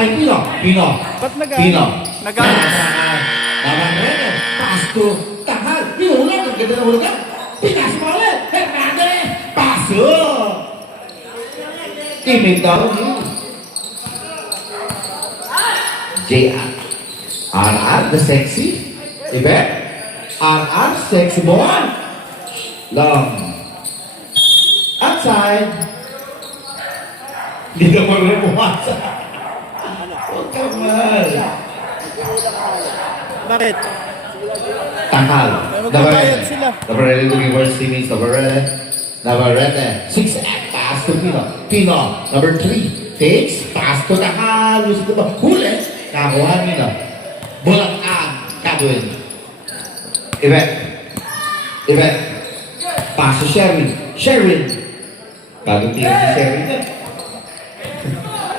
kay Pino. Pino. Ba't Pino. nag-aano? Laban rin. Pasto. Tanghal. Hinulog. Ang ganda ng hulugan. Pinas mo ulit. Hernandez. Paso. Timid daw. JR. RR, the sexy. Ibe. RR, sexy boy. Long. Outside. Hindi na mo rin pumasa. Huwag ka man. Bakit? Tanghal. Magkakayat sila. Navarrete looking for Stevens. Navarrete. 6 pass to Pino. Pino. Number 3. Takes. Pass to Tanghal. Gusto ba? Huli. Nakuha nila. Bulang-an. Kadwin. Ibe. Pass to Sherwin. Bagong tira si Sherwin na.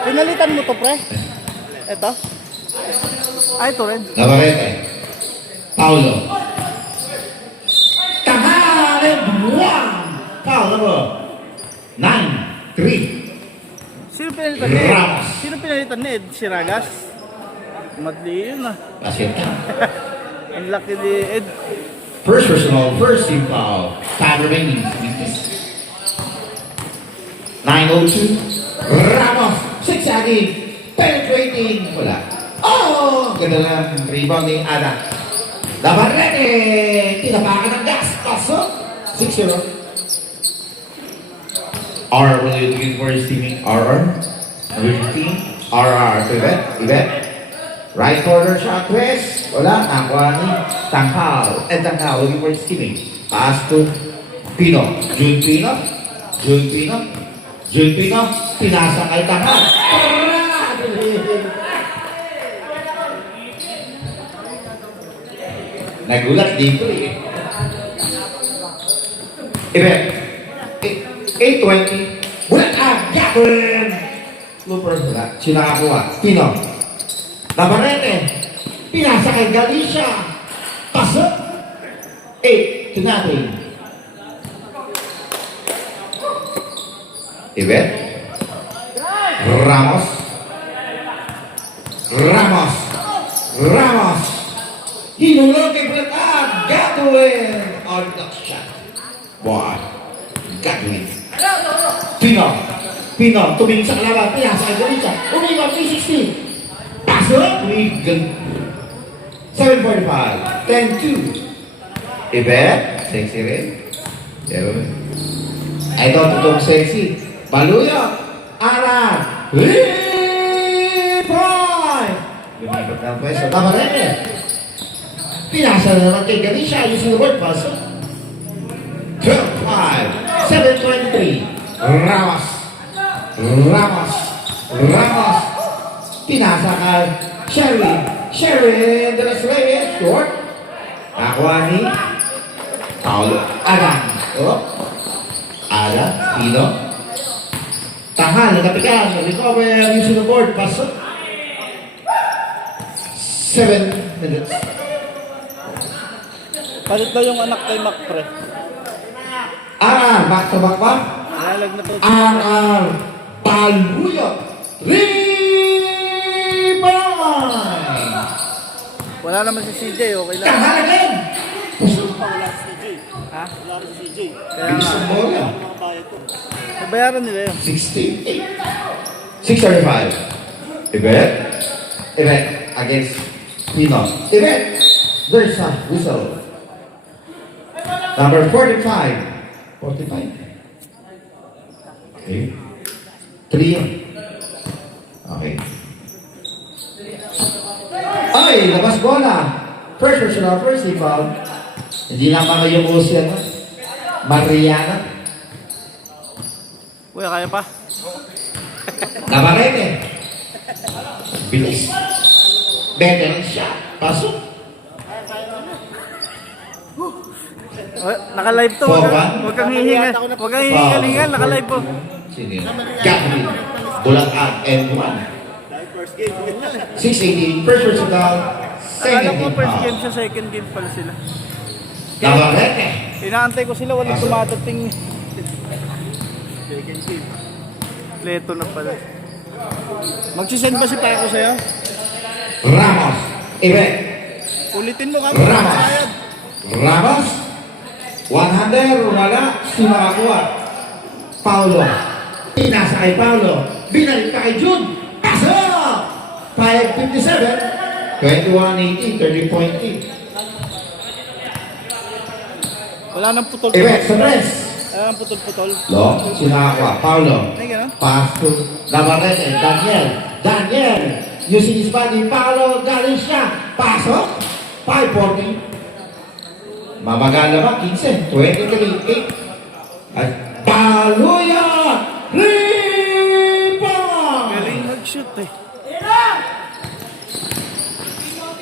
Pinalitan mo to, pre? Ito? Ay, ito rin. Navarrete. Paulo. Tanghal and 1. Foul number 9-3. Sino pinalitan ni Ed? Ramos. Sino pinalitan ni Ed? Si Ragas? Madli yun ah. Pasensya. Ang laki ni Ed. First personal, first team foul. Time remaining. 9:02. Ramos. 6 again. Penetrating. Wala. Oh! Ganda ng rebound ni Ana. Navarrete. Tinapakan ng gas. Pasok. 6-0. R really looking for his teammate. RR. Number 15. RR. So, Ibe. Right corner shot twist. Wala. Nakuha ni Tanghal. And Tanghal looking for his teammate. Pass to Pino. Jun Pino. Pinasa kay Tanghal. Nagulat dito eh. Ibe. 8:20. Wala ka. Gagawin. Looper. Wala. Sinakakuha. Pino. Navarrete. Pinasa kay Galicia. Pasok. 8-0. Ibe. Ramos. Hinulog kay Bratan. Gagawin. On the shot. Boy. Gagawin. Pino. Tumingin sa kalaban. Pinasa kay Galicia. Umigaw 360. Pasok. Umigaw. 7:45. 10-2. Ibe. Sexy rin. Ito, tutong sexy. Baluyot. Aran. Ripoy. Lumipot ng pwesto. Navarrete. Pinasa na naman kay Galicia. Using the word pasok. 12-5. 7:23. Ramos. Pinasa kay Sherwin. The rest way. Short. Nakuha ni Paulo. Aran. Pino. Tanghal. Nagkapikan. Recover. Using the board. Pasok. 7 minutes. Palit daw yung anak kay Mac, pre. Back to back ba? Nalag na to. Baluyot. Rebound. Wala naman si CJ, okay lang. Tanghal again. Ha? Kaya Bilis nga. ang bola. Nabayaran nila yun. 68. 6:35. Ibe against Pino. There's a whistle. Number 45. 45. Okay. 3 yun. Okay. Ay, labas bola. First personal, first foul. Hindi na mga yung Ocean. Mariana. Uy, kaya pa? Navarrete. Bilis. Veteran siya. Pasok. Naka-live to. Huwag kang hihingal. Huwag kang hihingal. Naka-live po. Sino yun? Gabriel. Bulang-an and 1. 6-18. First personal. Akala Second ko game first foul. game sa second game pala sila. Navarrete. Inaantay ko sila, walang dumadating. Second game. Leto na pala. Magsisend ba si Paco sa'yo? Ramos. Ibe. Ulitin mo ka. Ramos. Sayad. Ramos. 100. Wala. Si makakuha. Paulo. Pinasa kay Paulo. Binalik ka kay June. Pasok! 5:57. 21:80. 30.8. Wala nang putol. Ibe. Sa press. Wala nang putol-putol. Long. Si makakuha. Paulo. Ay, gano'n? Pass to Navarrete. Daniel. Daniel. Using his body. Paulo. Galing siya. Pasok. 5:40. Mabagal naman. 15. 23. 8. At Paluya. Rebound. Galing mag-shoot eh.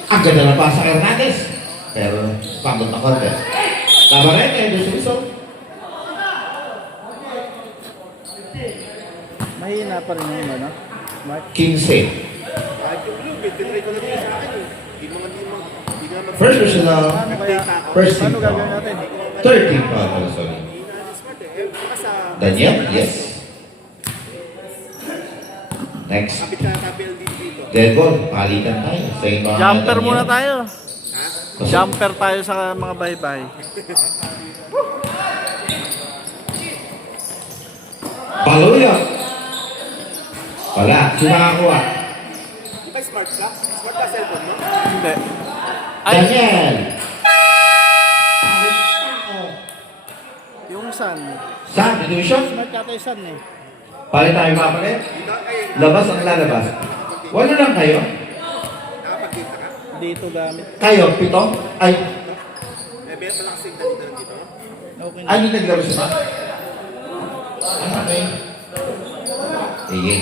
Ang ganda na pasa kay Hernandez. Pero pagod na konti. Navarrete. Dususo. Mahina pa rin yung ano. Mark. 15. First personal. Paano kaya? First Paano team gagawin foul. natin? 13 foul. Sorry. Daniel? Yes. Next. Dead ball. Palitan tayo. Sa iba mga Jumper Daniel. muna tayo. Kasi- Jumper tayo sa mga bye-bye. Paluya. Wala. Si makakuha. Hindi. Ay, Daniel. yung sun. Substitution. Smart yata yung sun eh. Palit tayo mapalit. Labas ang lalabas. Walo lang kayo. Dito gamit. Kayo, pito. Ay, Okay na. ay, hindi naglaro siya. Okay. Sige.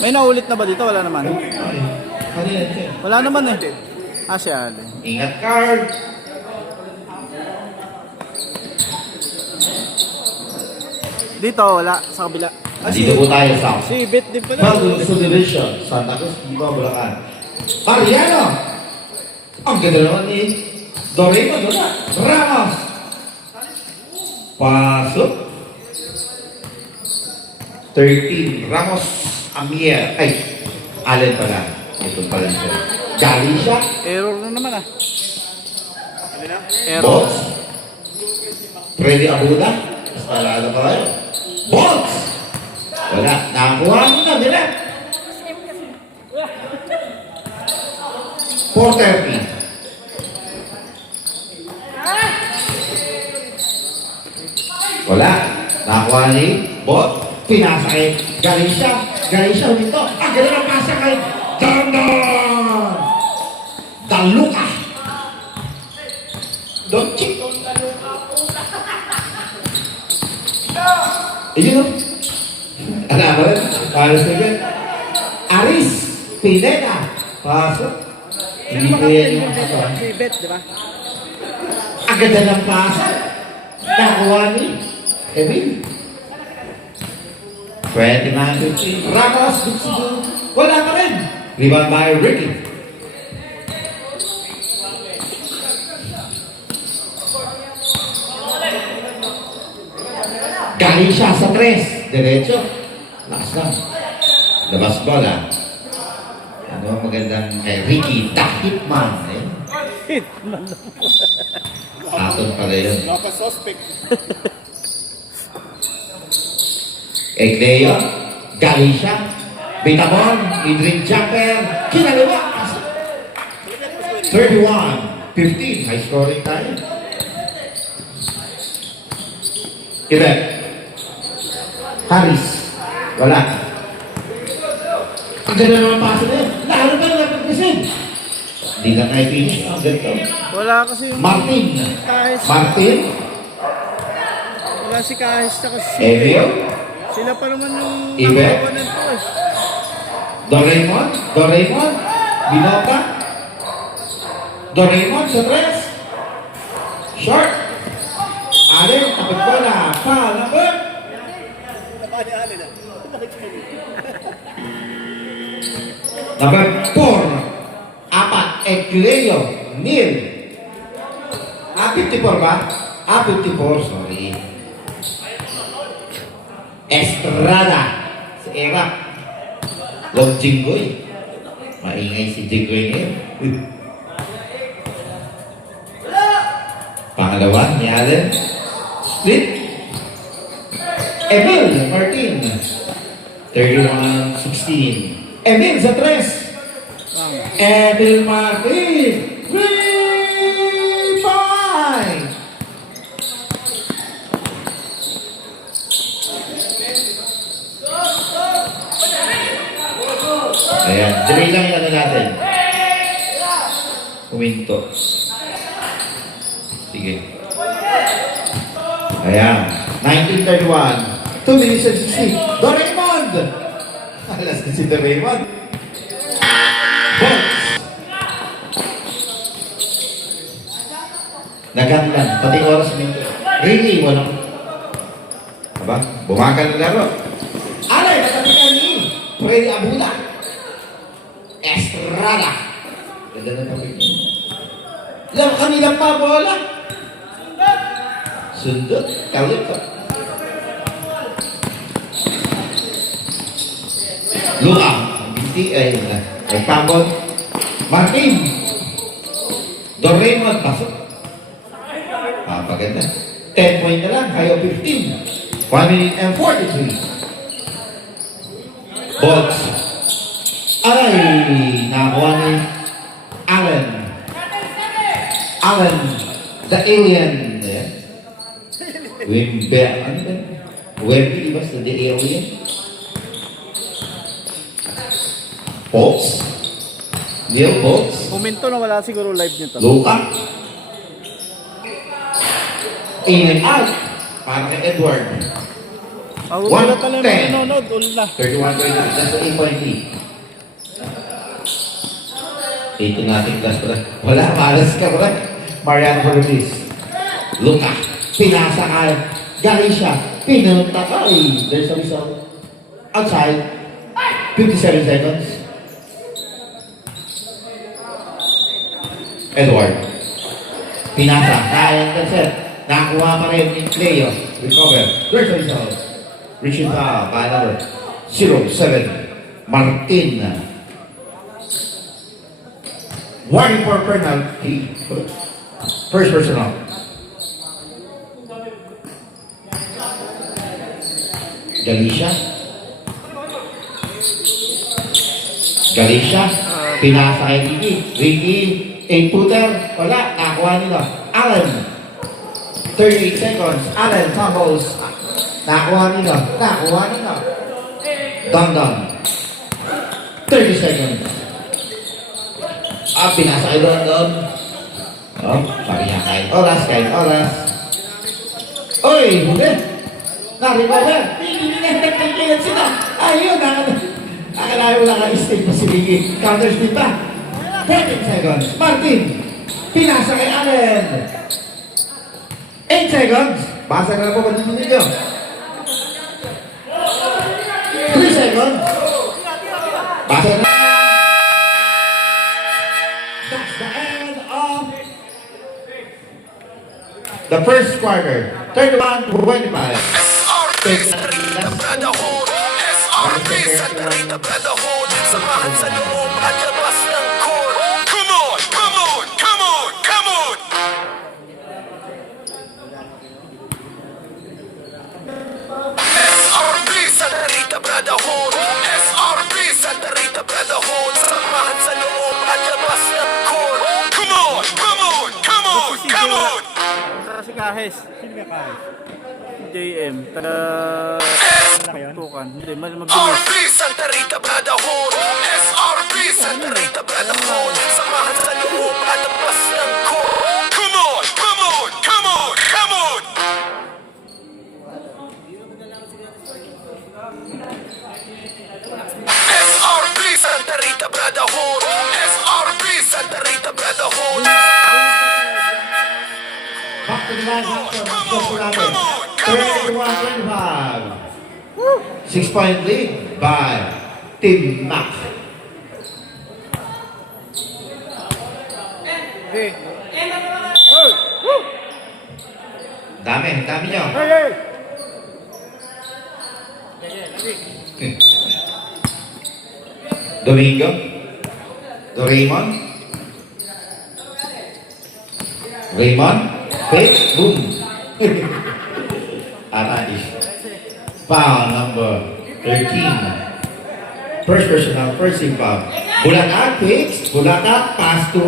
May naulit na ba dito? Wala naman. Okay. Kanina siya. Wala naman eh. Ah, si Ale. Ingat card. Dito, wala. Sa kabila. Ah, Dito po tayo sa Si Bet din pala. Bagong Subdivision, Santa Cruz, Iba, Bulacan. Mariano! Ang ganda naman ni Dorema, doon na. Ramos! Pasok. 13, Ramos Amier. Ay, Allen pala. Ito pala siya. Galing siya. Error na naman ah. Error. Box. Freddy Abuda. Estalada pa kayo. Box! Wala. Nakakuha mo na nila. 4:30. Wala. Nakakuha ni Bot. Pinasa kay Galing siya. Galing siya dito. Ang ganda ng pasa kay Dandon! Daluka! Donchik! Ayun o. Ano ba rin? Paris na yun. Aris Pineda. Pasok. Hindi ko yan yung ano. Si Bet, di ba? Ang ganda ng pasa. Nakuha ni Emil. 29-15. Ramos. Wala ka rin. Rebound by Ricky. Galing siya sa tres. Diretso. Lakas lang. Labas bola. Ano ang magandang kay Ricky the Hitman. Ayun. Hitman. Aton pala yun. Suspect. Egleo. Galing siya. Bitamon. Idrin Jumper. Kinalawa. 31-15. High scoring tayo. Ibe. Harris. Wala. Ang ganda naman paso na yun. Lalo pa na napagpisin. Hindi na tayo finish. Ang ganito. Wala kasi yung Martin. Kahis. Martin. Wala si Kahis tsaka si Evio. Sila pa naman yung Ibe. nakawanan ko eh. Doraemon. Doraemon. Binoka. Doraemon sa tres. Short. Allen. Kapag bola. Foul number. Number 4. Apat. Egleo. Neil. 54 ba? 54. Sorry. Estrada. Sa Iraq. Huwag Jinggoy. Maingay si Jinggoy ngayon. Pangalawa, ni Allen. Split. Emil Martin. 31-16. Emil sa tres. Emil Martin. 3-5. Ayan, delay lang yung ano natin. Huminto. Sige. Ayan, 1931. 2 minutes and 60. Doraemon! Alas na si Doraemon. Box. Nagandang, pati oras minto. Really, walang... Aba, bumagal na laro. Alay, natabihan ni Freddy Abula. Estrada. Ganda na tabi niya. Alam, kanilang pa bola. Sundot. Kalit ka. Luka. Binti ay nagpagod. Martin. Doraemon. Pasok. Paganda. 10 point na lang. Kayo 15. 1 minute and 43. Bolts. Ay, nakakuha ni Allen. Allen, the alien. Wimbe, ano ba? Wimbe, di ba? The alien. Bolts. Neil Bolts. Momento na wala siguro live nito. Luka. In and out. Para kay Edward. Wala talaga nanonood. Ulo na. 31-20. That's the 8-point lead. 18 natin class pala. Wala, malas ka pala. Mariano Ruiz. Luka. Pinasa ka. Galicia. Pinunta ka. There's a result. Outside. 57 seconds. Edward. Pinasa. Kaya ang set. Nakakuha pa rin in play. Recover. There's a result. Reaching foul by number 07. Martin. Warning for penalty. First personal. Galicia. Galicia. Pinasa kay Ricky. Ricky. 8-footer. Wala. Nakakuha nila. Allen. 38 seconds. Allen tumbles. Nakakuha nila. Nakakuha nila. Don. 30 seconds. Pinasa kay Don. Oh, sabi niya kahit oras. Oy, hindi. Na-recover. Hindi sila. Ayun, nakalayo lang ka-stay pa si Ricky. Counter-stay pa. 13 seconds. Martin. Pinasa kay Allen. 8 seconds. Basa na po ba dito ninyo? 3 seconds. Basa na. That's the end of the first quarter. 31-25. SRP Santa Rita Brotherhood. Samahan sa loob at labas ng court. Come on, come on, come on, come on. SRP Santa Rita Brotherhood. SRP Santa Rita Brotherhood. Samahan sa loob at labas ng court. Come on, come on, come on, come on. Si Kahes. Sino ka Kahes? JM. Tukan. Hindi, mabilis. SRP Santa Rita Brotherhood. SRP Santa Rita Brotherhood. Samahan sa loob at labas ng court. Come on, come on, come on, come on. SRP Santa Rita Brotherhood. SRP Santa Rita Brotherhood. Back to the line. Come on. 31-25. 6-point lead by Team Mac. Hey. Dami nyo. Hey. Domingo. Raymond. Raymond. Pitch. Boom. Aradis. Foul number 13. First personal, first team foul. Bulacan, pitch. Bulacan, pass to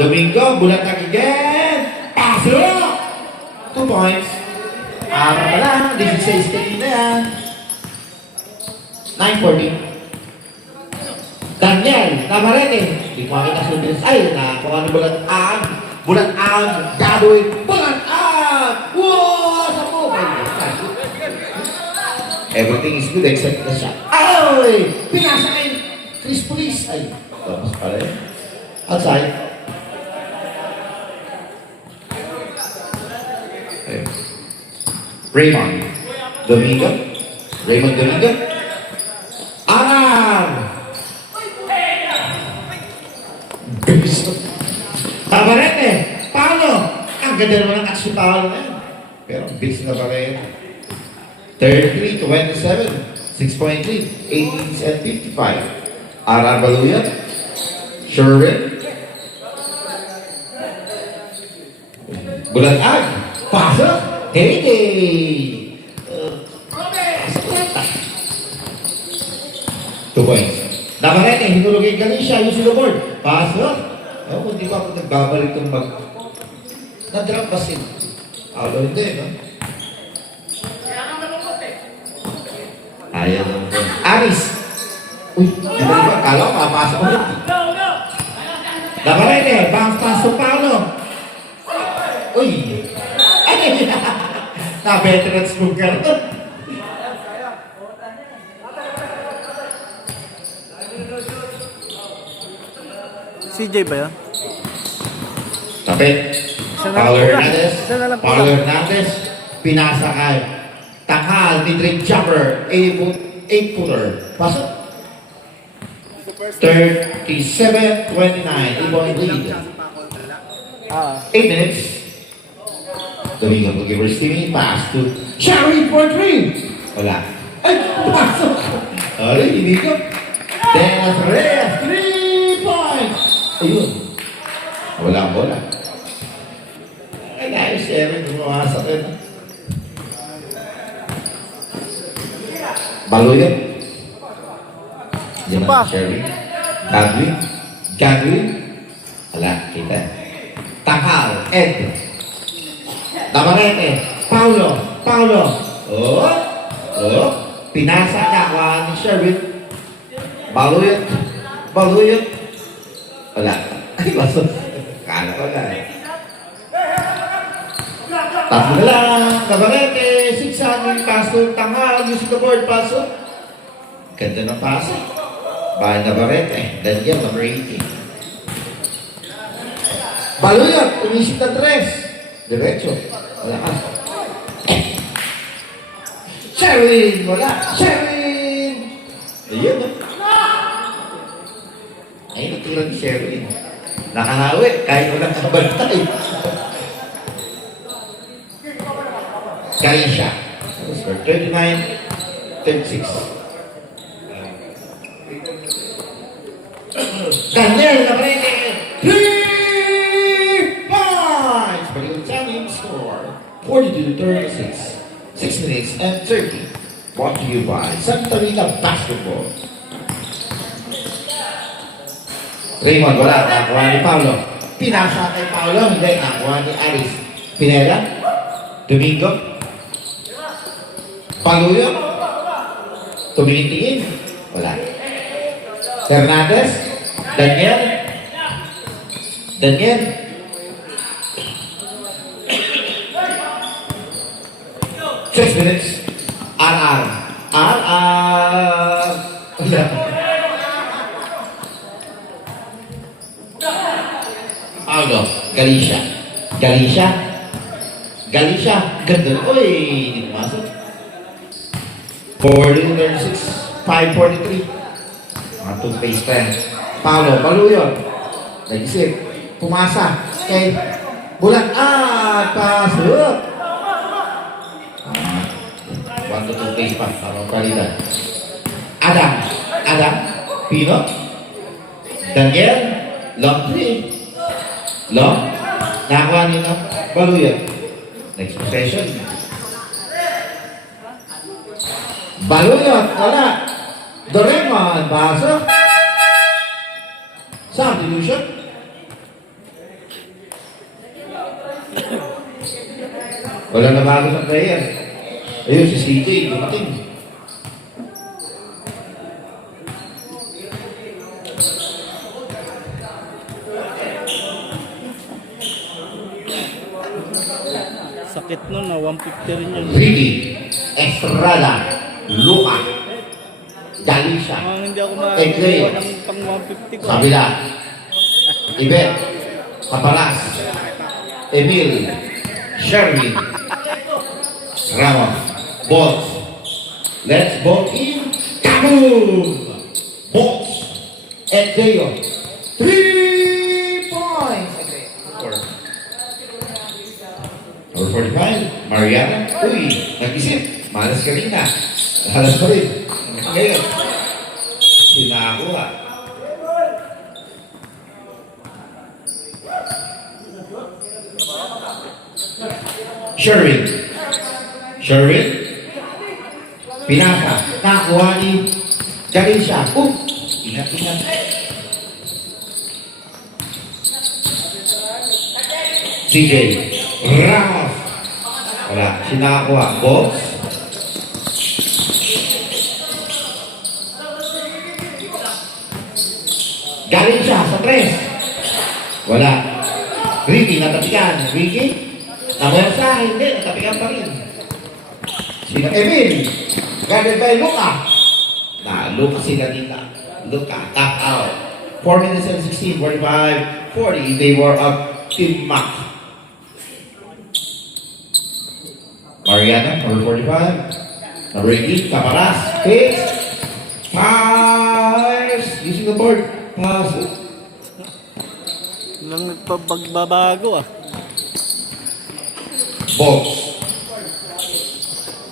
Domingo. Bulacan again. Pass through. 2 points. Para pala, 16 na yan. 9-14. Daniel Navarrete. Hindi ko makita sa Philippines. Ay, nakakuha ng Bulacan. Bulacan. Gagawin. Bulacan. Wow! Sa po. Everything is good except the shot. Ay! Pinasa kay Chris Police. Ay, tapos pala yun. Outside. Okay. Raymond Domingo. Raymond Domingo. Aram! Navarrete! Paolo! Ang ganda naman ang action Paolo na yun. Pero bilis na pa rin. 33-27. 6.3. 18 and 55. Aram Baluyan. Sherwin. Bulacan. Pasok. Hey! 2 points. Navarrete, hinulog kay Galicia, using the board. Pasok. Ewan ko, di ba ako nagbabalik itong mag... Na-drop kasi. Paolo hindi, no? Ayaw lang po. Aris! Uy, di ba diba? Kala ko, papasok ulit. Navarrete, bounce pass to Paolo. Uy! Ay! Na-veterans move ka rin. CJ ba yan? Tapit. Isa na Paulo lang pula. Hernandez. Isa na lang pula. Paulo Hernandez. Pinasa kay Tanghal, mid-range jumper, 8-footer. Pasok. 37-29. 8-point lead. 8 minutes. Domingo will give her steaming pass to Sherry for 3. Wala. Ay, pasok. Ay, hindi ko. Dennis Reyes, 3 points. Ayun. Wala ang bola. Ay, dahil si Erin, bumawasak rin. Baluyan. Yan Pa. ang Sherry. Gagwin. Gagwin. Wala, kita. Tanghal, Ed. Navarrete. Paulo. Paulo. Oh. Oh. Pinasa niya. Kuha ni Sherwin. Baluyan. Baluyan. Wala. Ay, baso. Kala ko na. Tatlo na lang. Navarrete. 600. Paso. Tanghal. Using the board. Paso. Ganda ng paso. Bahay Navarrete. Daniel, number 18. Baluyan. Umisip na 3. Diretso. Wala ka. Sherwin! Wala! Sherwin! Ayun. Ay, natira ni Sherwin. Nakahawi. Kahit walang kabantay. Kaya siya. For 39-36. Daniel Navarrete! 3 points! Balikan sa aming score. 42-36. 6 minutes and 30. Brought to you by Santa Rita Basketball. Raymond, wala. Nakuha ni Paulo. Pinasa kay Paulo. Hindi. Nakuha ni Aris. Pineda. Domingo. Paluyo. Tumitingin. Wala. Hernandez. Daniel. Daniel. Six minutes. RR. RR. Wala. Paulo. Galicia. Galicia. Galicia. Ganda. Uy, hindi pumasok. 40-36. 5-43. Mga toothpaste pa yan. Paulo. Baluyon. Nag-isip. Pumasa. Kay Bulat. Pasok. 1 to 2 days pa. Tamang palitan. Adam. Adam. Pino. Daniel. Long 3. Long. Nakakuha nila. Baluyot. Next possession. Baluyot. Wala. Doraemon. Pasok. Substitution. Wala na bago sa player. Ayun, si CJ, dumating. Sakit nun na 150 rin yun. Ricky, Estrada, Luca, Galicia, Hindi ako Egley, makagawa ng pang 150 ko. Kabila, Ibet, Caparas, Emil, Sherwin, Ramos, Bolts. Let's bolt in. Kaboom! Bolts. And Deo. 3 points. Score. Number 45, Mariana. Uy, nag-isip. Malas kanina. Malas pa rin. Ngayon, sinakuha. Sherwin. Sherwin. Pinaka. Nakuha ni Galicia. Ingat-ingat. CJ. Ramos. Wala. Sinakuha. Box. Galicia sa tres. Wala. Ricky, natapikan. Ricky. Namersa, hindi. Natapikan pa rin. Sino? Emil. Guarded by Luca. Luca sila dito. Luca, tap out. 4 minutes and 16, 45, 40. They were up Team Mac. Mariana, number 45. Number 8, Caparas. Hits. Fires. Using the board. Pass. Nang nagpapagbabago ah. Box.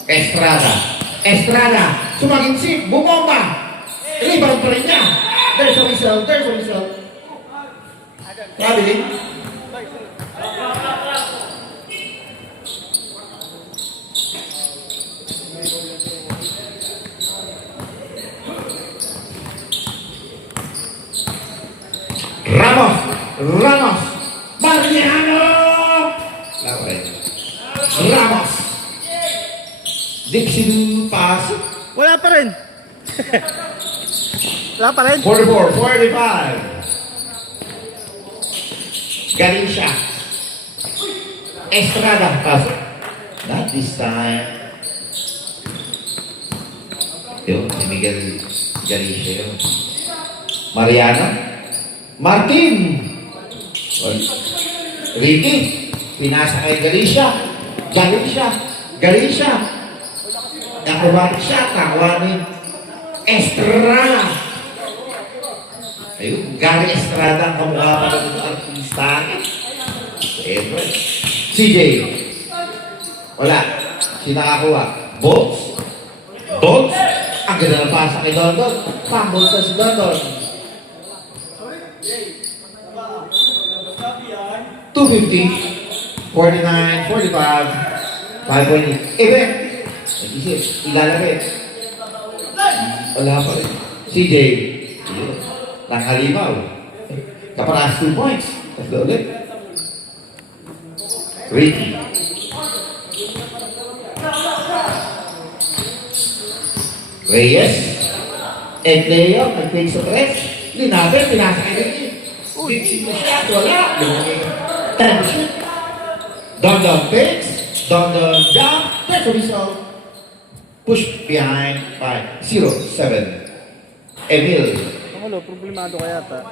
Estrada. Estrada. Sumaginsip. Bumomba. Rebound pa rin niya. There's a whistle. There's a whistle. Traveling. Ramos. Ramos. Mariano. Laway. Ramos. Dixon pass. Wala pa rin. Wala pa rin. 44, 45. Galicia. Estrada pass. Not this time. Yun, si Miguel Galicia yun. Mariana. Martin. Ricky. Pinasa kay Galicia. Galicia. Galicia. Acrobatic shot. Nakuha ni Estrada. Ayun, Gary Estrada ang kamukha pa na dito artista. Edward. CJ. Wala. Sinakakuha. Bolts. Bolts. Ang ganda ng pasa kay Dondon. Fumble sa si Dondon. 250. 49. 45. 5.8. Event. Nag-isip. Ilalapit. Wala pa rin. CJ. Nakalimaw. Kaparas 2 points. Tatlo ulit. Ricky. Reyes. Egleo. Nag-take sa tres. Linaber. Pinasa kay Ricky. Dixie na siya. Wala. Tension. Dondon takes. Dondon jump. That's a result. Push behind by 0-7. Emil. Pangulo, problemado kaya ta.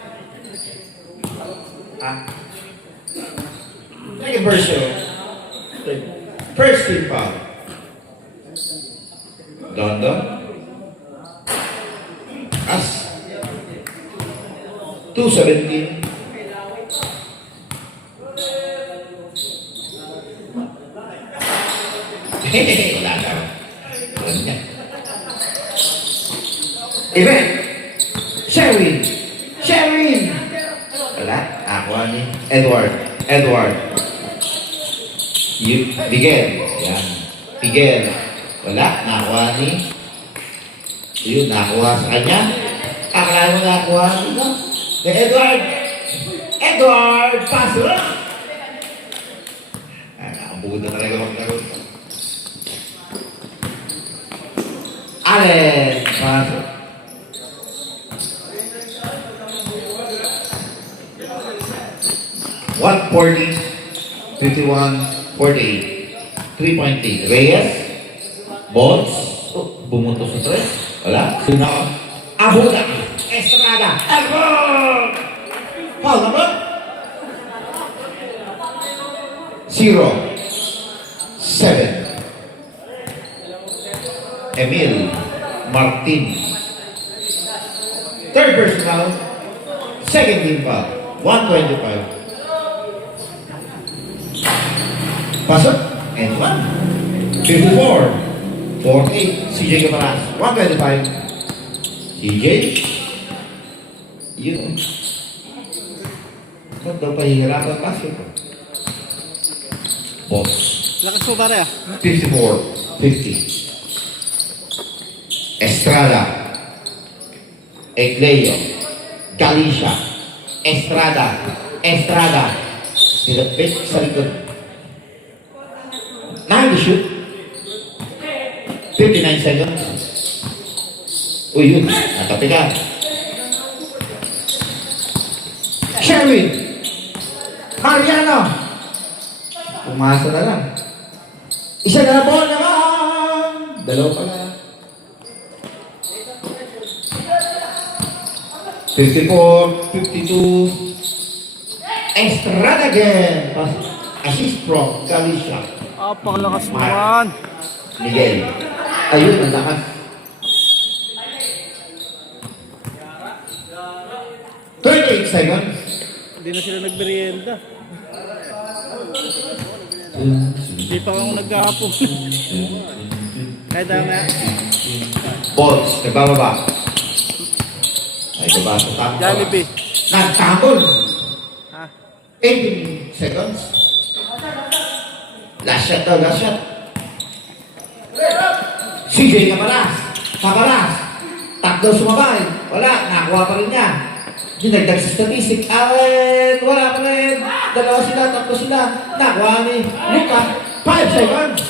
Like a version. First team foul. Dondon. As. 2-17. Wala ka. Event. Sherwin! Sherwin! Wala. Nakuha ni Edward. Edward. Miguel. Yan. Miguel. Wala. Nakuha ni... Yun, nakuha sa kanya. Akala mo nakuha nito? Kay Edward! Edward! Paso! Ang buo na talaga maglaro. Allen! Paso. $140, 51, 48. 3.8. Reyes. Bolts. Oh, bumunto sa tres. Wala. Sino? Abuda. Estrada. Albon! Foul number? 0. 7. Emil Martin. Third personal. Second team foul. 125. Pasok. And 1. 54. 48. CJ Caparas. 125. CJ. Yun. Ba't daw pahihirapan basketball? Box. Lakas mo pare ah. 54. 50. Estrada. Egleo. Galicia. Estrada. Estrada. Nilapit sa likod. Nag-shoot. 59 seconds. Uy, yun. Natapi ka. Sherwin. Mariano. Pumasa na lang. Isa na po naman. Dalawa pa na. 54, 52. Estrada again. Assist from Galicia. Panglakas naman. Miguel. Ayun, ang lakas. $38 seconds. Hindi na sila nagmerienda. Hindi pa ako nagkahapon. Kahit na. Balls, nagbababa. Ay, baba sa top. Jollibee. Nagkakol. Ha? 18 seconds. Last shot daw, last shot. CJ Caparas. Caparas. Takdo sumabay. Wala, nakuha pa rin niya. Dinagdag sa statistic. Allen, wala pa rin. Dalawa sila, tatlo sila. Nakuha ni Luka. 5 seconds.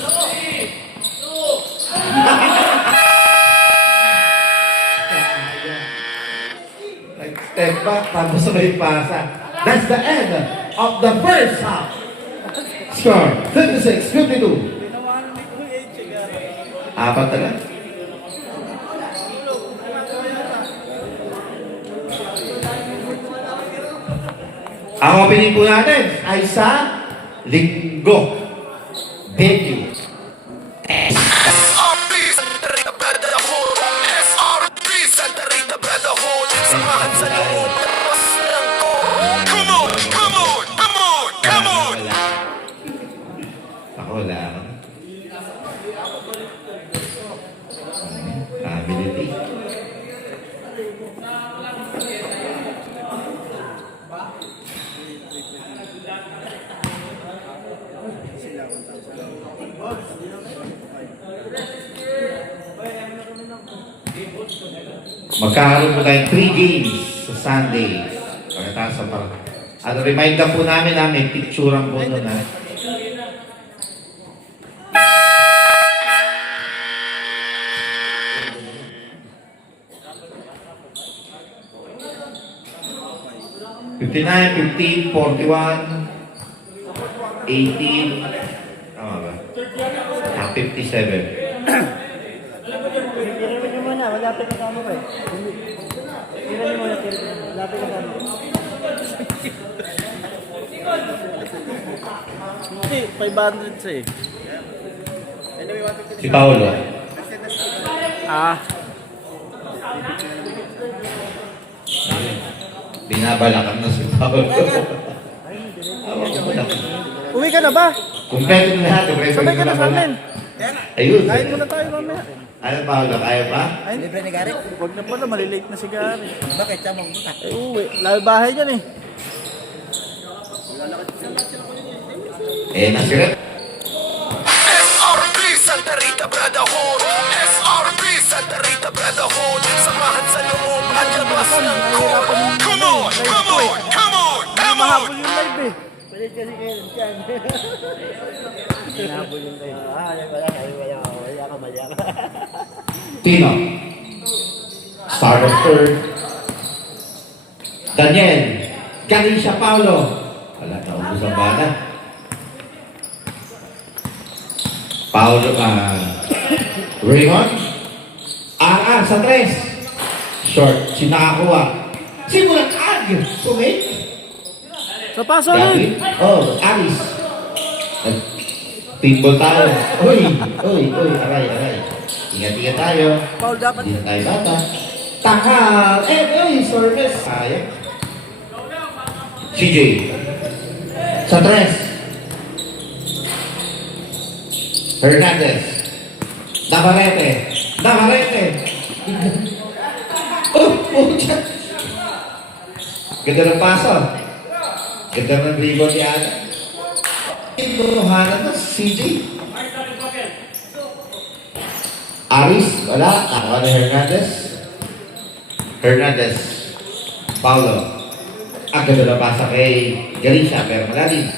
Step back, tapos sabay pasa. That's the end of the first half. Score, 56-52. Apat na lang. Ang opening po natin ay sa Linggo. Debut. SRP Santa Rita Brotherhood. SRP Santa Rita Brotherhood. Samahan sa loob. Tapos lang ko. Come on, come on, come on, come on. Ako lang. Ability. Magkakaroon po tayong 3 games sa Sunday. Pagkatapos sa parang. At remind lang po namin na may picturean po doon na. $59, $15, $41, $18, tama ba? 57. Tiramin mo na, malapit ka mo eh. Tiramin mo na, malapit ka mo. Hindi, 500 siya eh. Si Paolo. Binabalakan na si Paolo. Uwi ka na ba? Kumpleto na lahat. Sabay ka na sa amin. Ayun. Kain muna tayo mamaya. Ano pa, kaya pa? Ay, Libre ni Gary? huwag na pala, malilate na si Gary. Bakit? Samong buta. Eh, uwi. Labi bahay niyan eh. Nasirat. SRB Santa Rita Brotherhood, SRB Santa Rita Brotherhood, samahan sa loob at labas ng court. Come on, come on, come on, come on. Mahabol yung live eh. Palit kasi kayo dyan. Hinabol yung kayo. Wala ka mali ka. Tino. Start of third. Daniel. Galicia Paulo. Wala, naubos ang bata. Paulo, Raymond. Sa tres. Short. Sinakakuha. Simulan ag. Sumit. Sa paso ulit. Gabi. Alice. Timbol tayo. Uy. Aray. Ingat-ingat tayo. Paul dapat. Hindi na tayo bata. Takal. Service. Sayang. CJ. Sa tres. Hernandez. Navarrete. Dyan. Ganda ng paso. Ganda ng rebound ni Ana. Inuhanan na CJ. Aris, wala. Nakawa ni Hernandez. Paulo. Ang ganda na pasa kay Galicia, pero malalim.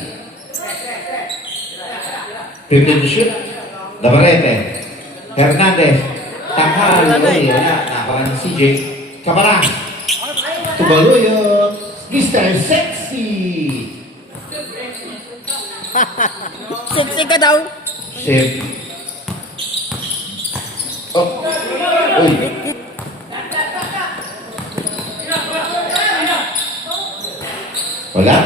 15 to shoot. Navarrete. Hernandez. Takal. Wala. Nakawa ni CJ. Kamara. Tubaluyot. Mr. Sexy. Sexy ka daw. Sip. Oh. Uy. Wala.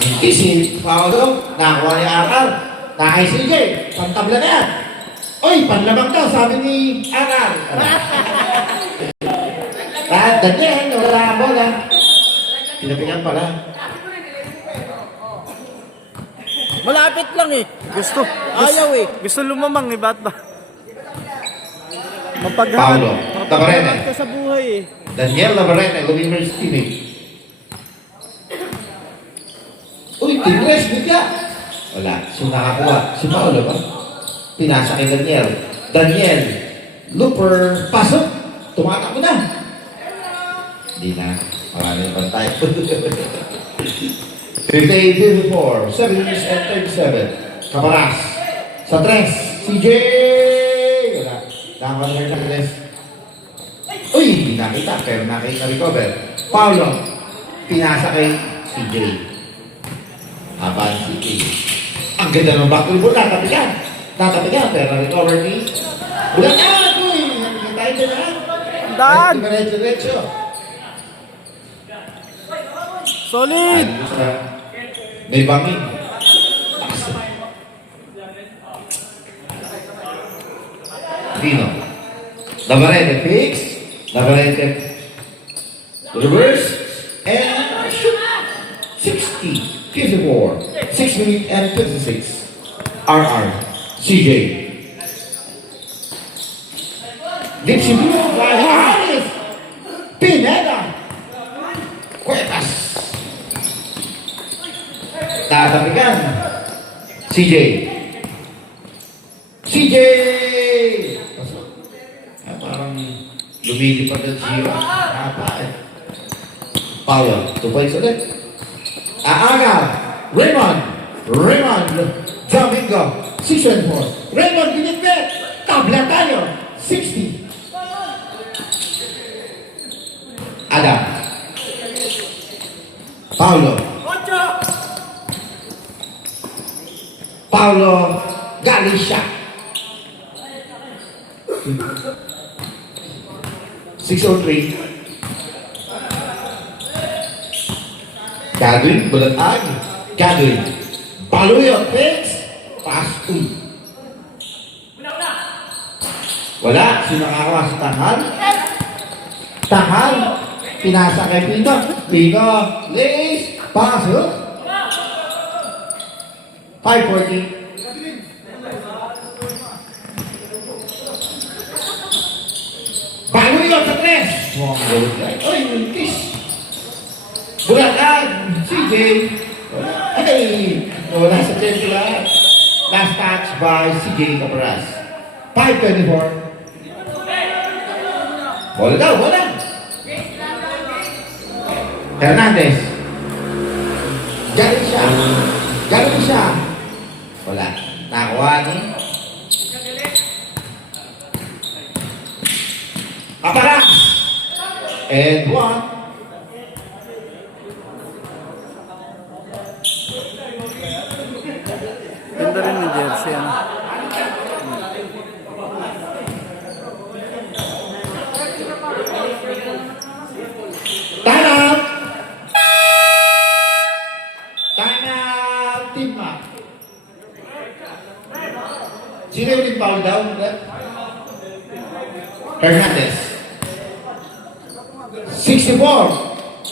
Hindi si Paolo. Nakakuha ni Aral. Nakay CJ. Pantabla na yan. Uy, panlamang daw, sabi ni Aral. Daniel, wala ang bola. Pinapigan pala. Malapit lang eh. Ayaw eh. Gusto lumamang eh, ba't ba? Paulo. Navarrete. ka sa buhay eh. Daniel Navarrete, Gomez teammate. Uy, Tigres, bigla. Wala. So nakakuha. Si Paulo ba? Pinasa kay Daniel. Looper. Pasok. Tumatakbo na. Hindi na. Marami na pantay. 58-54. 7 years and 37. Camaras. Sa tres. CJ. Wala. Tama na Hernandez. Uy, hindi nakita. Pero nakita-recover. Paulo. Pinasa kay CJ. Habang CJ. Ang ganda ng backdoor ball. Tatapigan. Pero recover ni. Bulat na! Uy! Hindi tayo dyan na. Daan! Diretso. Solid! May bangin. Dino. Navarrete fix. Navarrete reverse. And shoot. 60. 54. 6 minutes and 56. RR. CJ. Dipsy Blue. Harris. Pineda. Cuetas. Tatapikan. CJ. Parang lumilipad ang Giro. Paulo. 2 points ulit. Aaga. Raymond. Domingo. 6-4. Raymond binitbit. Tabla tayo. 60. Adam. Paulo Galicia. 603. Gadwin, Bulatag. Gadwin. Paluyot, fix. Pass 2. Wala. Sino nakakawa sa Tahal. Pinasa kay Pino. Lace. Pass. 540. Bago yun sa 3. Oy, kiss. Bulacan, CJ. Ay, wala sa 10 lang. Last touch by CJ Caparas. 524. Bola daw, bola. Hernandez. Galing siya. Galing siya. Wala. Nakuha ni. Caparas. And 1. Ganda rin ng jersey, ano? Time out! Time out, team up. Sino yung foul down? Hernandez. 64.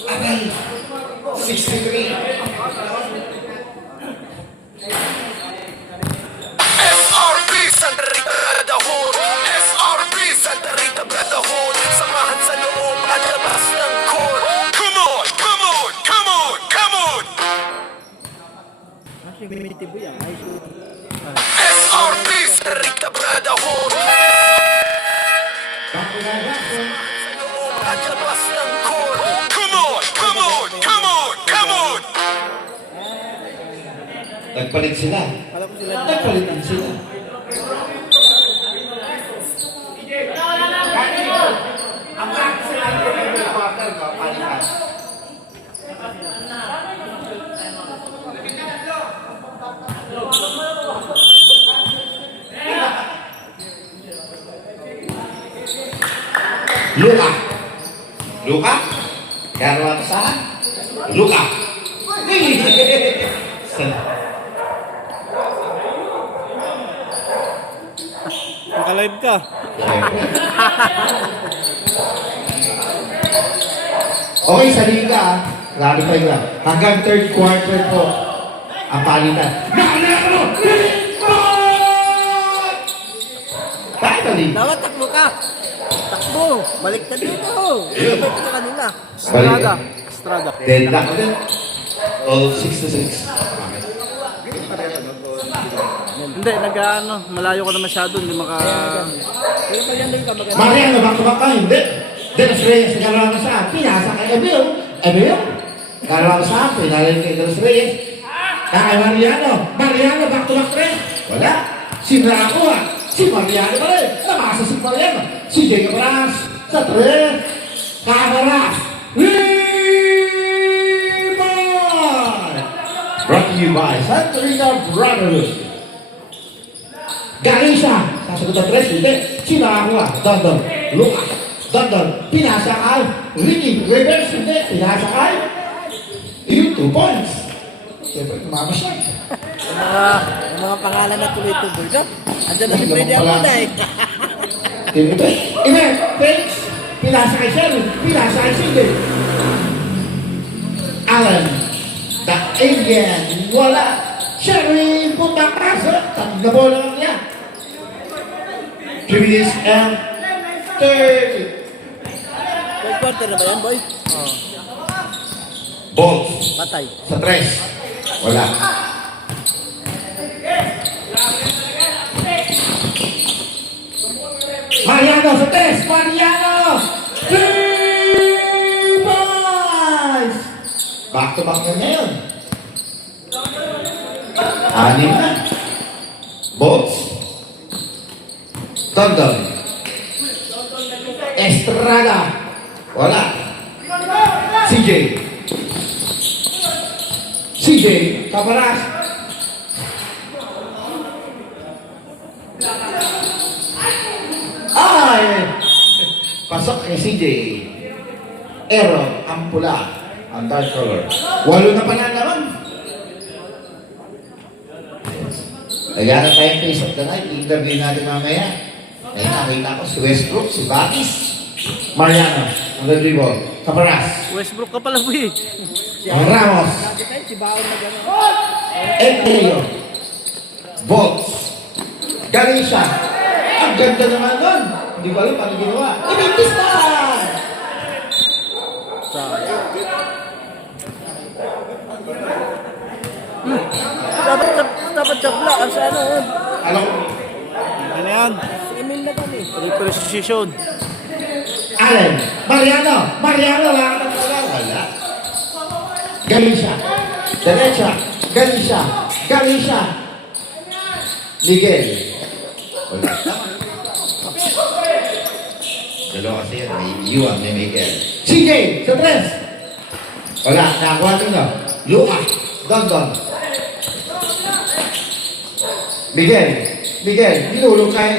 Aray. 63. SRP Santa Rita Badahon, SRP Santa Rita Badahon. Samahan sa loob at labas ng court. Come on, come on, come on, come on. Actually, primitive yan. I shoot. SRP Santa Rita Badahon. Back to that Jackson. Sa loob at labas ng court. Come on, come on, come on, come on. Nagpalit sila. Alam ko sila. Nagpalit din sila. Ang practice sila ng quarter ko, palitan. Luka. Luka. Garwan sa Luka. Naka-live ka. Okay, sa liga, lalo pa yun. Hanggang third quarter po ang palitan. Finally! Dapat takbo ka. Takbo. Baliktad dito. Ayun. Baliktad ka kanina. Estrada. Estrada. Deadlock ulit. All 6-6. Hindi, nag-ano, malayo ka na masyado, hindi maka... Pero pag yan doon ka maganda. Mariano, back-to-back ka, hindi. Dennis Reyes, nagalaw ka sa pinasa kay Emil. Emil, nagalaw ka sa pinalay kay Dennis Reyes. Kay Mariano, Mariano, back-to-back rin. Wala. Sinakakuha. Si Mariano pa rin. Namasa si Mariano. Si Jay Caparas sa 3. Caparas. Rebound! Brought to you by Santa Rita Brotherhood. Galing siya. Sasagot ang 3, hindi. Sinakakuha. Dondon. Luka. Dondon. Pinasa kay Ricky. Reverse, hindi. Pinasa kay yung 2 points. Siyempre, tumama siya. Yung mga pangalan na tuloy-tuloy, no? Andiyan na si Freddy Amuda eh. Ibe, Felix. Pinasa kay Sherry. Pinasa kay Cindy. Alan. The Indian. Wala. Sherry, punta ka sa tanda bola lang niya. 3 minutes and 30. Third quarter na ba yan, boy? Oo. Balls. Patay. Sa 3. Wala. Mariano sa 3. Mariano. 3 points. Back to back na ngayon. 6 na. Bolts. Dondon. Estrada. Wala. CJ. CJ. Caparas. Ay! Pasok kay CJ. Aaron, ang pula. Ang dark color. 8 na pala naman. Naghanap tayong face of the night. Interview natin mamaya. Ayun, nakita ko si Westbrook, si Batis, Mariano, ang dribble, Caparas, Westbrook ka pala, boy. ang Ramos, Si Baon na gano'n. Ed Leo, volts. Galing siya. Ang ganda naman nun. Hindi ko alam paano ginawa. Ibigtis na! Sayang. Dapat chakla. Sa ano? Alam ko, Ano yan? Email na kami. Reprecision. Allen, Mariano, wala ka na wala. Galing siya. Derecha, galing siya. Miguel. Wala. Dalawa kasi yan, may Iwan, may Miguel. CJ, sa tres. Wala, nakakuha nyo. Luka, Don. Miguel, nilulong kayo.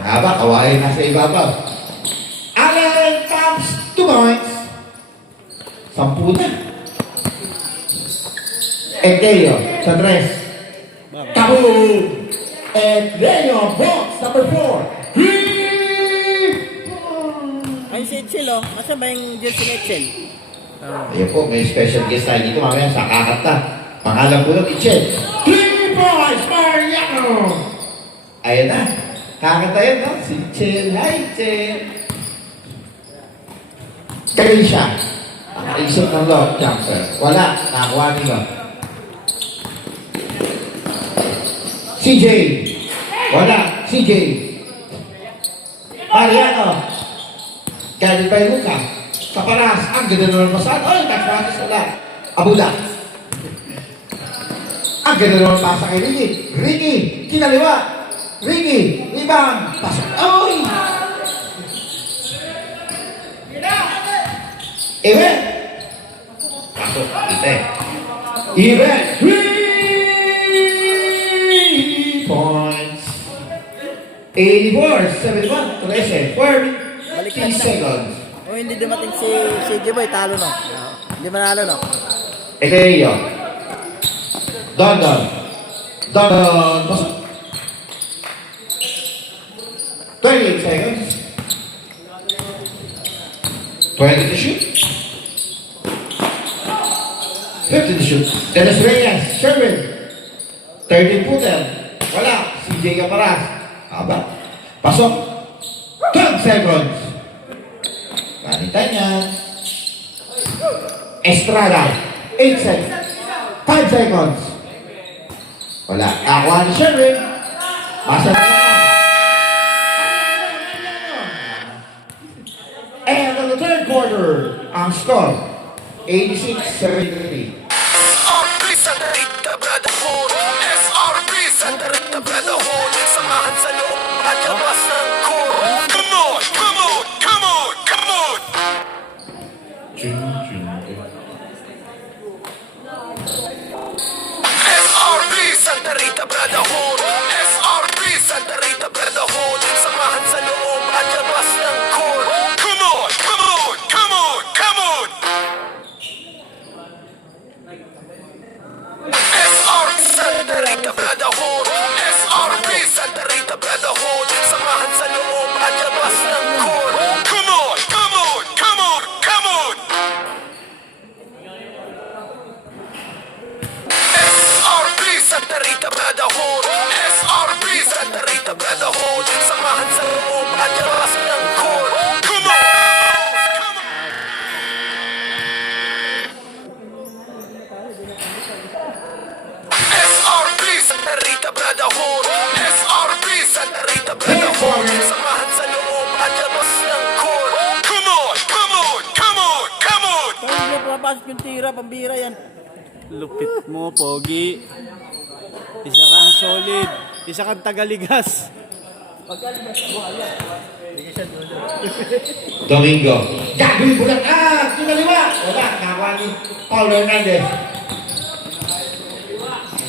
Ang haba, kawain nasa ibabaw. Allen comes 2 points. 10 na. Edeo, sa tres. Kaboom! Edeo, box number 4. 3 Ay, si Etchel, oh. Asa ba yung jersey ni Etchel? Ayun po, may special guest tayo dito mamaya sa kakata. Pangalan po ng Itchen. 3 points, Mariano! Ayun na. Kakata yun, no? Si Itchen. Hi, Itchen! Galing siya. Nakaisip ng lock jumper. Wala. Nakakuha nila. CJ. Wala. CJ. Mariano. Galing pa yung Luka. Kaparas. Ang ganda naman masal. Oy, touch wala. Abula. Ang ganda naman pasa kay Ricky. Kinaliwa. Ricky. Rebound. Pasok. Oy! Ibe. Pasok. Ibe. 3 points. 84, 71, 13, 40 seconds. O hindi dumating si Jiboy, talo no. Hindi manalo no. Eteyo. Don. Pasok. 28 seconds. 20 to shoot. 50 to shoot. Dennis Reyes, Sherwin. 30 footer. Wala. CJ Caparas. Aba. Pasok. 12 seconds. Panitan niya. Estrada. 8 seconds. 5 seconds. Wala. Nakuha ni Sherwin. Basa na naman. And on the third quarter, ang score, 86-73. SRP Santa Rita Brotherhood, SRP Santa Rita Brotherhood, samahan sa loob at labas ng court. Come on! SRP Santa Rita Brotherhood, SRP Santa Rita Brotherhood, samahan sa loob at labas ng court. Come on! SRP Santa Rita Brotherhood, SRP Santa Rita Brotherhood, samahan sa loob at labas ng court. Come on! SRP Santa Rita Brotherhood, SRP Santa Rita Brotherhood, samahan sa loob at labas ng court. Come on! SRP Santa Rita Brotherhood, SRP Santa Rita Brotherhood, samahan sa loob at labas ng court. Come on! Kung hindi papasok yung tira, pambira yan. Lupit mo, Pogi. Isa kang solid. Isa kang tagaligas. Domingo. Gagawin ko lang. Kinaliwa. Wala. Nakakuha ni Paulo Hernandez.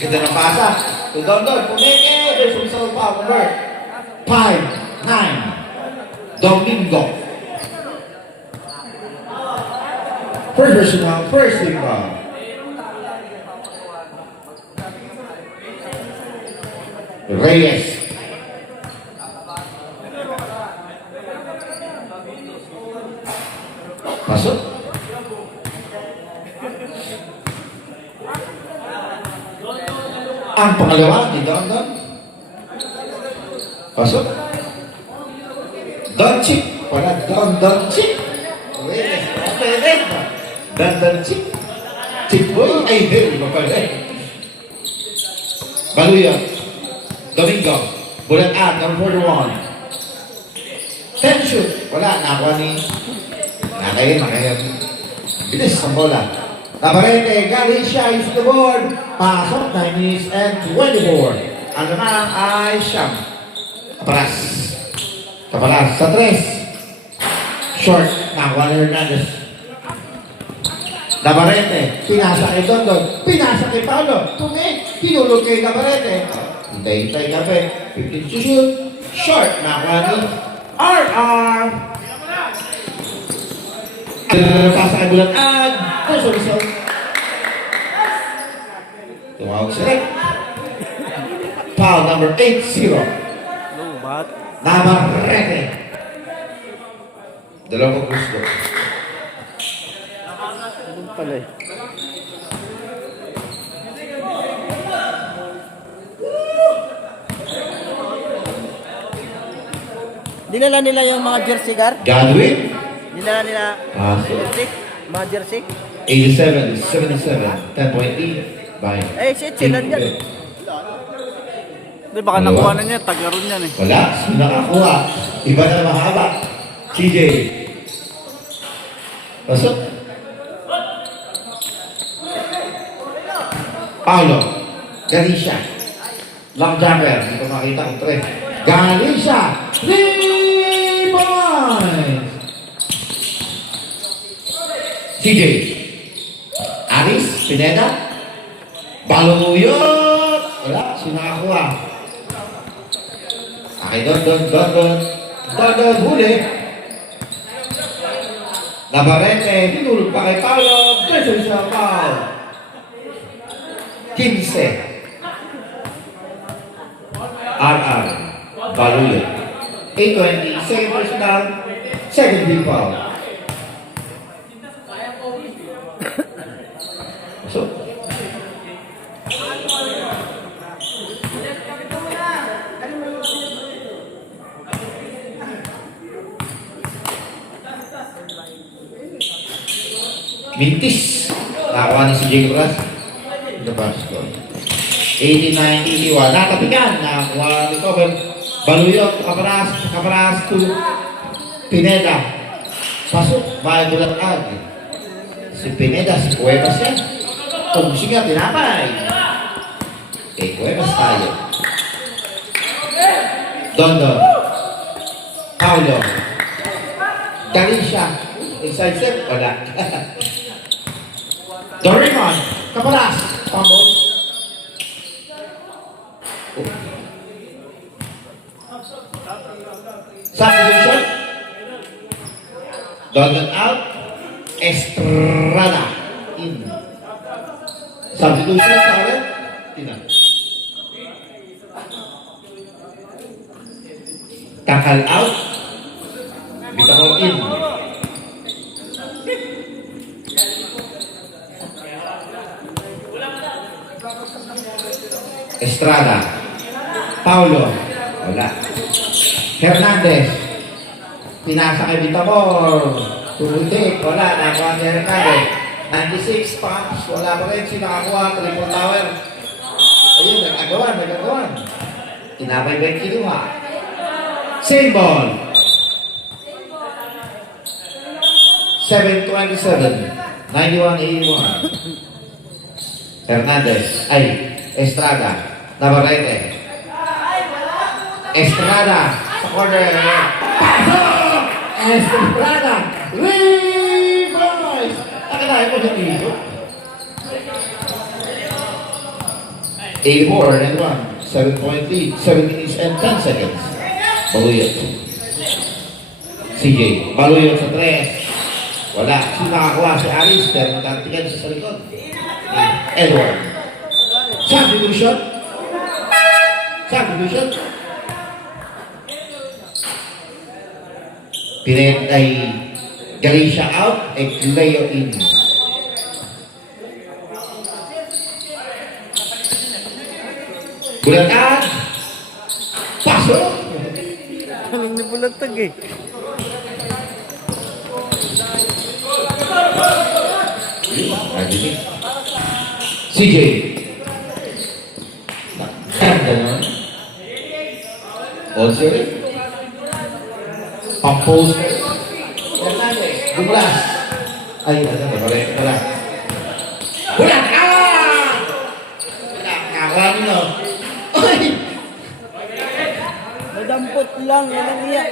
Ganda ng pasa. To Don. Pumeke. There's some soul power. 5-9. Domingo. First version round. First team round. Reyes. Pasok. Ang pangalawa, ni Don Don. Pasok. Don Chip. Wala, Don Chip. Pwede. Don Chip. Chip boy. Ay, hindi. Iba pala. Baluyo. Domingo. Bulat at number 41. 10 shoot. Wala, nakakuha ni... Nakaya. Bilis ang bola. Nabarete, Galicia is the board. Pasok, 9 minutes and 24. Ang naman ay Siyam. Kaparas sa 3. Short, nakakuha ni Hernandez. Nabarete, pinasa kay Dondon. Pinasa kay Paolo. Tinulog kay Nabarete. Hintay-hintay kape. 15 to shoot. Short, nakakuha ni RR. Pasa kay Bulan-Ad. Resolution. Tumawag sila. Foul number 8-0. Lubat. Navarrete. Dalawang gusto. Doon pala eh. Dinala nila yung mga jersey guard. Godwin. Dinala nila Pasok. jersey. Mga jersey. 87-77. 10.8 by... Eh, shit, sila dyan. Hindi, baka nakuha na niya, tagaron yan eh. Wala. Sino nakakuha? Iba na mahaba. CJ. Pasok. Paolo. Galicia. Long jumper. Hindi ko makita kung 3. Galicia. 3 points. CJ. Aris. Pineda. Baluyot. Wala. Sino nakakuha? Okay, Don, huli. Navarrete, hinulog pa kay Paolo. Jason siya, foul. 15. RR. Baluyo. 820. Second personal. Second team foul. So, Mintis. Nakakuha ni si Jake Ras. The basket. 89-81. Nakapigan. Nakakuha ni Cover. Baluyot. Kaparas to Pineda. Pasok. Bahay Bulan-Ad. Si Pineda. Si Cuevas yan. Tungsi nga. Tinapay. Cuevas tayo. Dondon. Paulo. Galicia. Inside step. Wala. Dorimon, Kaparas, fumble. Substitution. Dondon out. Estrada in. Substitution sa ulit. Tina. Kakal out. Bitako in. Estrada. Paulo. Wala. Hernandez. Pinasa kay Vitamor. Tumutik. Wala. Nakakuha ni Hernandez. 96 pumps. Wala pa rin. Sinakakuha. Triple tower. Ayun. Nagagawan. Tinapay ba yung kinuha? Same ball. 7-27. 91-81. Hernandez. Estrada. Navarrete. Estrada. Sa corner. Pasok! Estrada. Boys! Nakatayo mo sa dito. 84 and 1. 7 point lead. 7 minutes and 10 seconds. Baluyot. CJ. Baluyot sa 3. Wala. Sino nakakuha si Aris pero natantigan siya sa likod. Edward. Substitution. Pinet ay Galicia out, Cleo in. Bulatan! Pasok! Galing ni Bulatag eh. CJ. Ganda naman. Also, pang-post. Hernandez, Douglas. Ay, wala. Bulat! Ah! Wala, kawan no. Ay! Nadampot lang, walang iyak.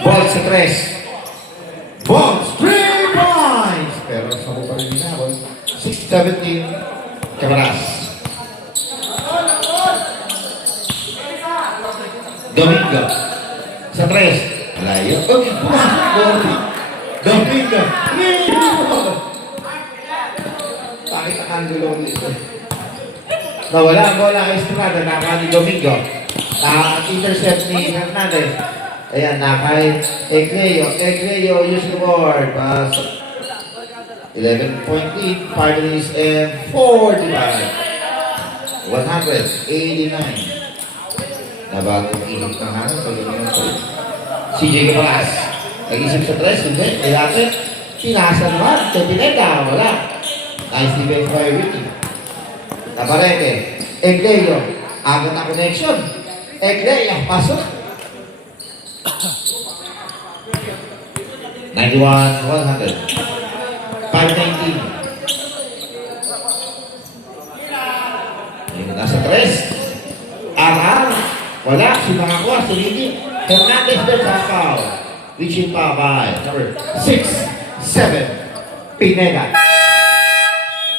Ball sa 3. Ball, 3 points! Pero sa pa rin nila, 6-17, Camaras. Domingo. Sa 3. Malayo. Okay, Domingo. Bakit ang gulo nito? Nawala ang bola kay Estrada, naka ni Domingo. Na-intercept ni Hernandez. Ayan, nakay Egleo, use the board. Pass. 11 point lead, 5 minutes and 45. 189. Nabagong init ng hangin pag ganyan ito. CJ Caparas. Nag-isip sa 3, hindi. Kaya pinasa naman. Kaya Pineda, wala. Nice defense by Ricky. Naparete. Egleo. Agad na connection. Egleo, pasok. 91-100. 519. Yung nasa 3. Aral. Wala. Si Makakuha. Si Ricky. Hernandez there's a foul. Reaching pa by number 6-7. Pineda.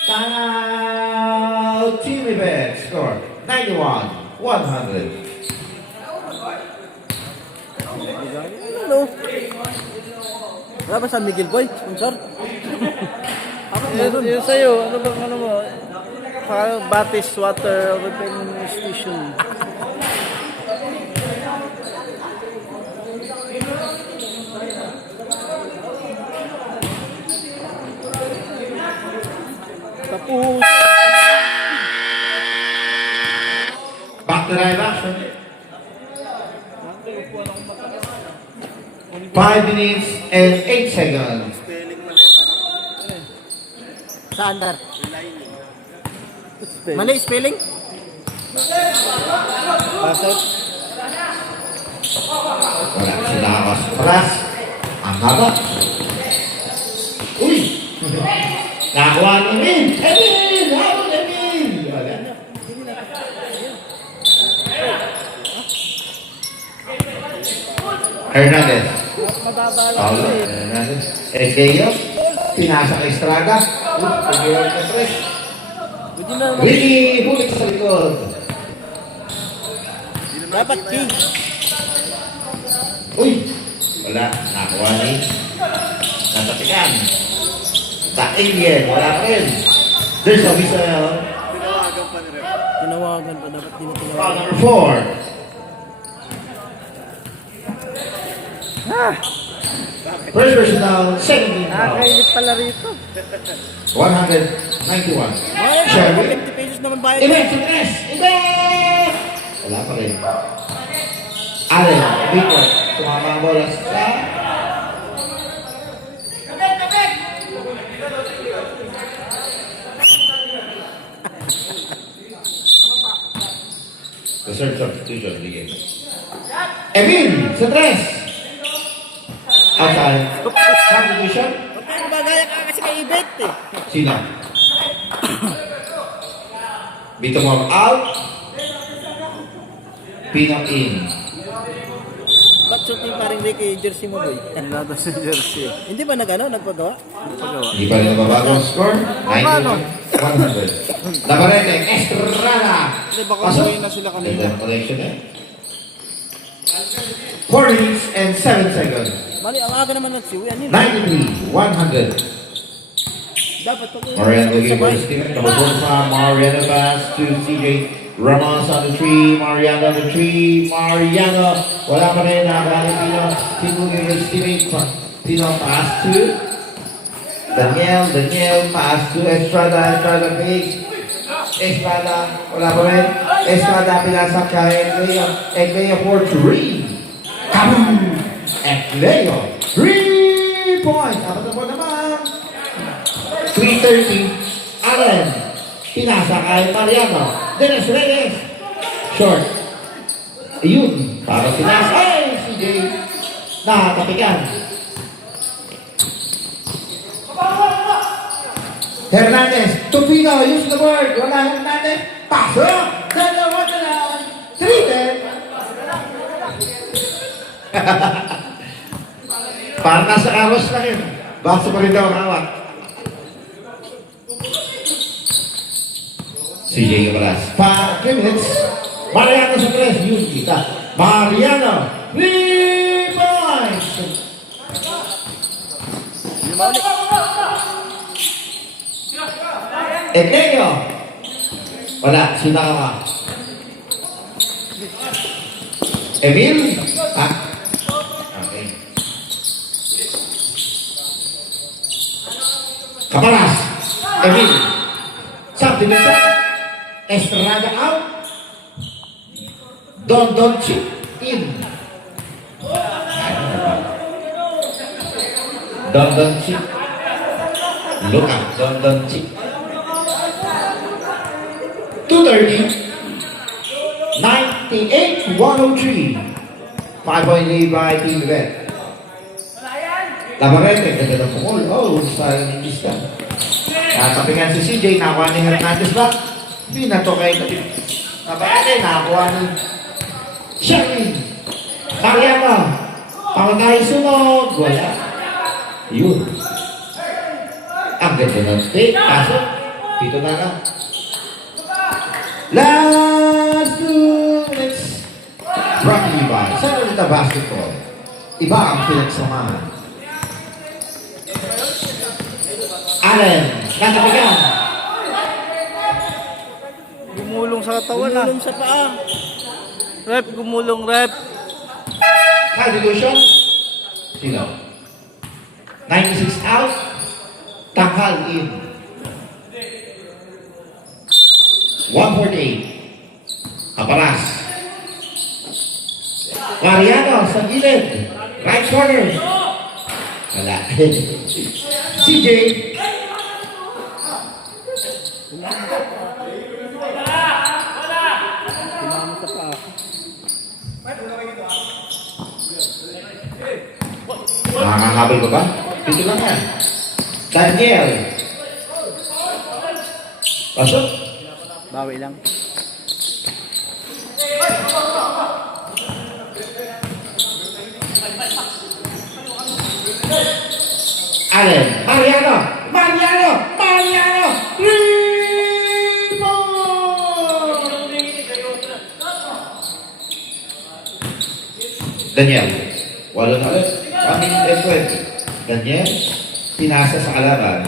Time team event score 91-100. Ano? Wala ba San Miguel Boy? Sponsor? Yun sa'yo, ano ba ano mo? Batis water open station. Tapos, Back to live action. 5 minutes and 8 seconds. Saan dar? Mali spelling? pasok. Wala sila kawas paras. Ang haba. Uy! Nakakuha ni Min! Emin! Habang Emin! Wala na. Hernandez. Madadala Paulo. ko eh. Hernandez. Egleo. Pinasa kay Estrada. Egleo ka 3. Pwede na naman. Ricky! Hulit sa likod. Dapat king. Uy! Wala. Nakakuha ni. Natatikan. The alien. Wala pa rin. There's a whistle. Tinawagan pa. Dapat di na Foul tinawagan. number 4. First personal, second team foul. Nakakainit pala rito. 191. Ay, Sherry. 50 pesos naman bayad. Event to press! Event! Wala pa rin. Allen, Victor. Tumama ang bola sa... The third substitution of the game. Emil, sa 3. Outside. Substitution. Pero bagaya ka kasi kay Ibet eh. Sino? Bito mo out. Pino in. Ba't shoot yung paring Ricky jersey mo boy? Nada sa jersey. Hindi ba nagpagawa? Pagawa. Hindi pa rin nababago ang score. 91-100. Nabarete, Estrada. Hindi, baka Pasok. umuwi na sila kanina. Ganda ang collection eh. 4 minutes and 7 seconds. Mali, ang aga naman nagsiwi. Ano yun? 93-100. Dapat pag... Mariano looking for Steven. Double ball from Mariano pass to CJ Ramos on the 3. Mariano on the 3. Mariano. Wala pa rin. Nakakala Pino. Pino looking for Steven. Pino pass to Daniel, pass to Estrada, fake. Estrada, wala pa rin. Estrada, pinasok siya, Egleo for 3. Kaboom! Egleo, 3 points. Apat na po naman. 3:30. Allen, pinasa kay Mariano. Dennis Reyes, short. Ayun, para pinasa. Ay, CJ, nakatapikan. Hernandez, Tupino, use the word. Wala Hernandez. Pasok! Dalawa na lang. 3-10. Parang nasa aros na yun. Baso pa rin daw ang hawak. CJ Cabalas. 5 minutes. Mariano sa press. Yun kita. Mariano. 3 points. Egleo. Wala, sinaka. Emil? Ah? Okay. Cabalas. Emil. Subdivision. Estrada out. Don chip in. Don chip. Look at Don chip. 2:30. 98-103. 5-point lead by Team Red. Labarete, ganda ng pungol. Oh, sayang yung lista. Nakapingan si CJ, nakuha ni Hernandez ba? Hindi na to kayo natin. Labarete, nakuha ni Sherwin. Mariano. Pangunay sunog. Wala. Yun. Ang ganda ng take. Kaso, dito na lang. Last 2 minutes. Brought to you by Senorita Basketball. Iba ang pinagsamahan. Allen, katapigan. Gumulong sa katawan na. Gumulong sa paa. Rep, gumulong rep. Substitution. Sino? 96 out. Tanghal in. 148. Cabalas. Mariano sa gilid. Right corner. Wala. CJ. Tumama sa paa. Nakakahabol ko ba? Dito lang yan. Daniel. Pasok. Bawi lang. Allen. Mariano. 3 Daniel. Walo na ulit. 1 minute and 20. Daniel. Pinasa sa kalaban.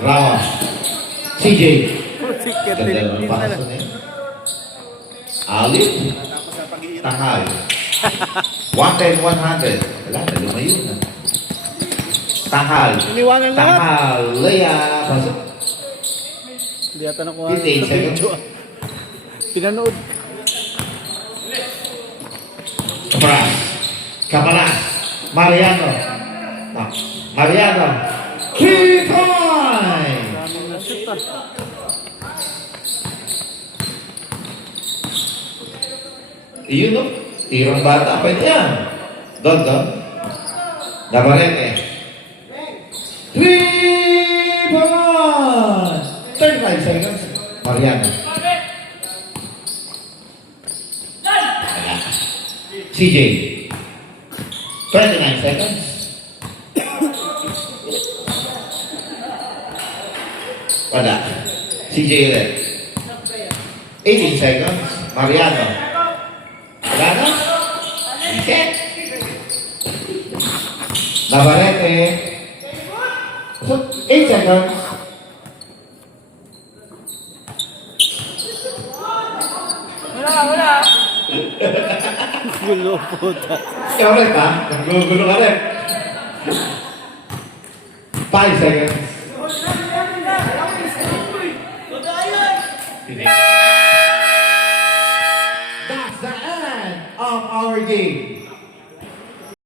Ramos. CJ. Sikat Ganda din. ng paso niya. Alip. Tanghal. 110-100. Wala na, lumayo na. Tanghal. Iniwanan lahat. Tanghal. Leia. Pasok. Hindi ata nakuha. 58 seconds. Pinanood. Cabalas. Mariano. Mariano. 3 points. Daming na shoot ah. Iyon no? Tirang bata. Pwede yan. Don. Nabarete. 3 points. 35 seconds. Mariano. CJ. 29 seconds. Wala. CJ ulit. 18 seconds. Mariano. Wala na? Reset. Navarrete. 8 seconds. Gulo po. Ikaw rin ba? Naggugulo ka rin. 5 seconds. That's the end of our game.